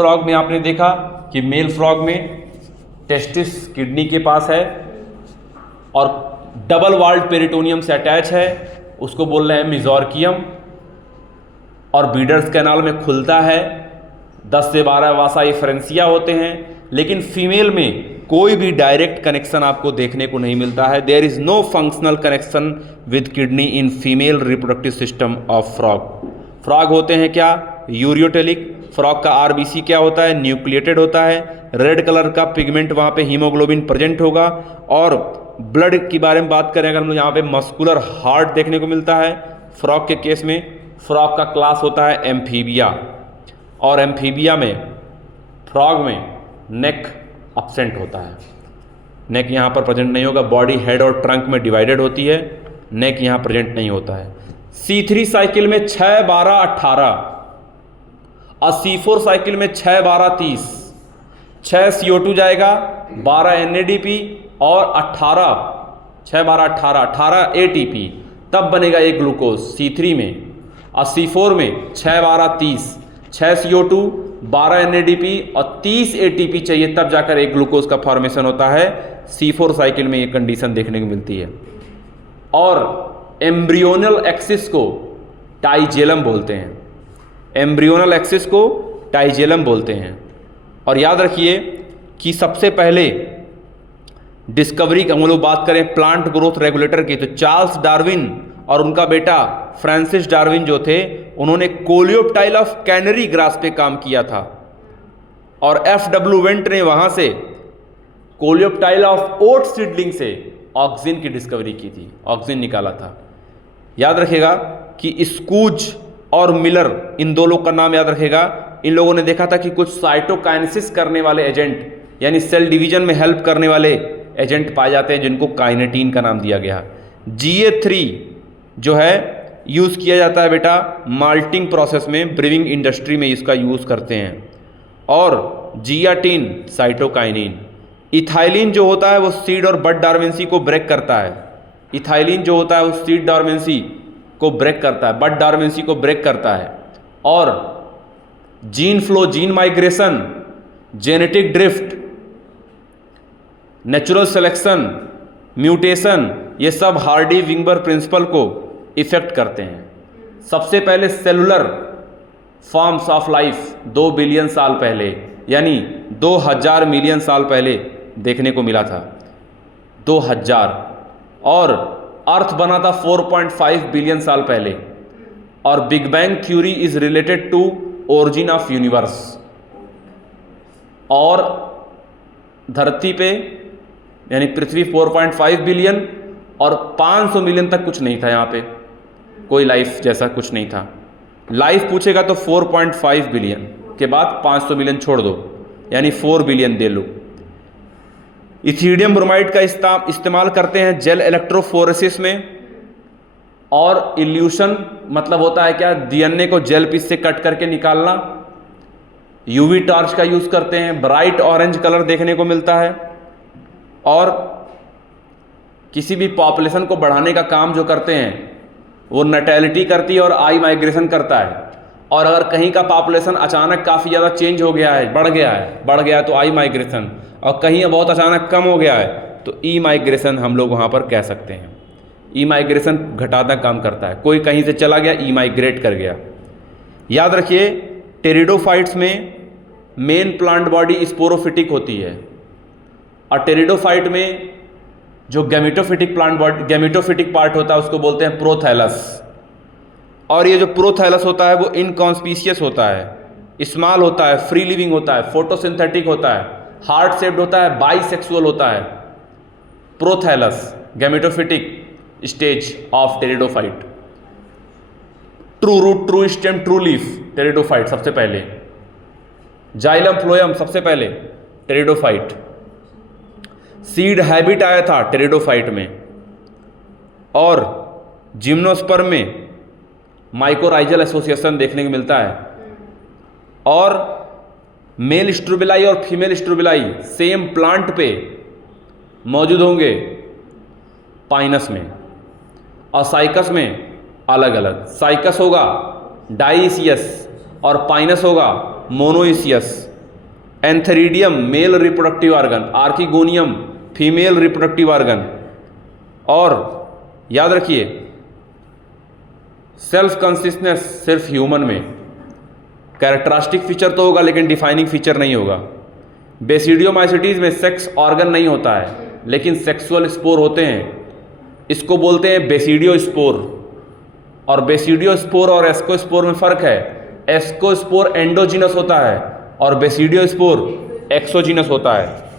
Frog में आपने देखा कि मेल फ्रॉग में टेस्टिस किडनी के पास है और डबल वॉल्ड पेरिटोनियम से अटैच है, उसको बोल रहे हैं मेसोर्कियम, और बीडर्स कैनाल में खुलता है। 10 से 12 वासा एफरेंसिया होते हैं, लेकिन फीमेल में कोई भी डायरेक्ट कनेक्शन आपको देखने को नहीं मिलता है। There is no functional connection with kidney in female reproductive system of frog. Frog होते हैं क्या? यूरियोटेलिक। फ्रॉग का आरबीसी क्या होता है? न्यूक्लिएटेड होता है। रेड कलर का पिगमेंट वहाँ पे हीमोग्लोबिन प्रेजेंट होगा। और ब्लड के बारे में बात करें अगर हम लोग, यहाँ पे मस्कुलर हार्ट देखने को मिलता है। फ्रॉग के केस में फ्रॉग का क्लास होता है एम्फीबिया, और एम्फीबिया में फ्रॉग में नेक अब्सेंट होता है। नेक यहाँ पर प्रेजेंट नहीं होगा। बॉडी हेड और ट्रंक में डिवाइडेड होती है, नेक यहाँ प्रेजेंट नहीं होता है। C3 साइकिल में 6, 12, 18 और C4 साइकिल में 6, 12, 30। 6 CO2 जाएगा, 12 NADP और 18 6, 12, 18 ATP, तब बनेगा एक ग्लूकोज C3 में। और C4 में 6, 12, 30, 6 CO2, 12 NADP और 30 ATP चाहिए, तब जाकर एक ग्लूकोज का फॉर्मेशन होता है। C4 साइकिल में ये कंडीशन देखने को मिलती है। और एम्ब्रियोनल एक्सिस को टाइजेलम बोलते हैं। एम्ब्रियोनल एक्सिस को टाइजेलम बोलते हैं। और याद रखिए कि सबसे पहले डिस्कवरी का हम लोग बात करें प्लांट ग्रोथ रेगुलेटर की, तो चार्ल्स डार्विन और उनका बेटा फ्रांसिस डार्विन जो थे, उन्होंने कोलियोप्टाइल ऑफ कैनरी ग्रास पे काम किया था। और FW वेंट ने वहां से कोलियोप्टाइल ऑफ ओट सीडलिंग से ऑक्सिन की डिस्कवरी की थी, ऑक्सिन निकाला था। याद रखेगा कि स्कूज और मिलर, इन दो लोग का नाम याद रखेगा। इन लोगों ने देखा था कि कुछ साइटोकाइनेसिस करने वाले एजेंट, यानी सेल डिवीजन में हेल्प करने वाले एजेंट पाए जाते हैं, जिनको काइनेटीन का नाम दिया गया। GA3 जो है यूज़ किया जाता है बेटा माल्टिंग प्रोसेस में, ब्रीविंग इंडस्ट्री में इसका यूज़ करते हैं। और जियाटिन साइटोकाइनिन। इथाइलिन जो होता है वो सीड और बड डॉर्मेंसी को ब्रेक करता है। इथाइलिन जो होता है वो सीड डॉर्मेंसी को ब्रेक करता है, बड डॉर्मेंसी को ब्रेक करता है। और gene flow, gene migration, genetic drift, natural selection, mutation, ये सब हार्डी विंगबर प्रिंसिपल को इफेक्ट करते हैं। सबसे पहले cellular forms of life 2 billion साल पहले, यानी 2000 मिलियन साल पहले देखने को मिला था, 2000। और अर्थ बना था 4.5 बिलियन साल पहले। और big bang theory is related to origin of universe. और धरती पे यानी पृथ्वी 4.5 बिलियन और 500 मिलियन तक कुछ नहीं था, यहाँ पे कोई लाइफ जैसा कुछ नहीं था। लाइफ पूछेगा तो 4.5 बिलियन के बाद 500 मिलियन छोड़ दो, यानी 4 बिलियन दे लो। इथीडियम ब्रोमाइड का इस्तेमाल करते हैं जेल इलेक्ट्रोफोरेसिस में। और इल्यूशन मतलब होता है क्या? DNA को जेल पीस से कट करके निकालना। UV टॉर्च का यूज करते हैं, ब्राइट ऑरेंज कलर देखने को मिलता है। और किसी भी पॉपुलेशन को बढ़ाने का काम जो करते हैं वो नटैलिटी करती है और आई माइग्रेशन करता है। और अगर कहीं का पॉपुलेशन अचानक काफ़ी ज़्यादा चेंज हो गया है, बढ़ गया है तो आई माइग्रेशन, और कहीं बहुत अचानक कम हो गया है तो ई माइग्रेशन हम लोग वहाँ पर कह सकते हैं। ई माइग्रेशन घटाता काम करता है, कोई कहीं से चला गया, ई माइग्रेट कर गया। याद रखिए टेरिडोफाइट्स में मेन प्लांट बॉडी स्पोरोफिटिक होती है, और टेरिडोफाइट में जो gametophytic plant body, gametophytic part होता है उसको बोलते हैं प्रोथैलस। और ये जो प्रोथैलस होता है वो इनकॉन्स्पीशियस होता है, स्मॉल होता है, फ्री लिविंग होता है, फोटोसिंथेटिक होता है, हार्ट शेप्ड होता है, बाइसेक्सुअल होता है। Prothallus gametophytic stage of pteridophyte. True root, true stem, true leaf pteridophyte सबसे पहले। जाइलम फ्लोएम सबसे पहले टेरिडोफाइट। सीड हैबिट आया था टेरिडोफाइट में। और जिम्नोस्पर्म में माइकोराइजल एसोसिएशन देखने को मिलता है। और मेल स्ट्रोबिलाई और फीमेल स्ट्रोबिलाई सेम प्लांट पे मौजूद होंगे पाइनस में, और साइकस में अलग अलग। साइकस होगा डाइसियस और पाइनस होगा monoecious. Antheridium male reproductive organ, archegonium female reproductive organ. और याद रखिए सेल्फ कंसिस्टेंस सिर्फ ह्यूमन में, कैरेक्टरिस्टिक फीचर तो होगा लेकिन डिफाइनिंग फीचर नहीं होगा। बेसिडियोमाइसिटीज में सेक्स ऑर्गन नहीं होता है लेकिन सेक्सुअल स्पोर होते हैं, इसको बोलते हैं बेसिडियो स्पोर। और बेसिडियो स्पोर और एस्कोस्पोर में फ़र्क है, एस्कोस्पोर एंडोजिनस होता है और बेसिडियो स्पोर एक्सोजिनस होता है।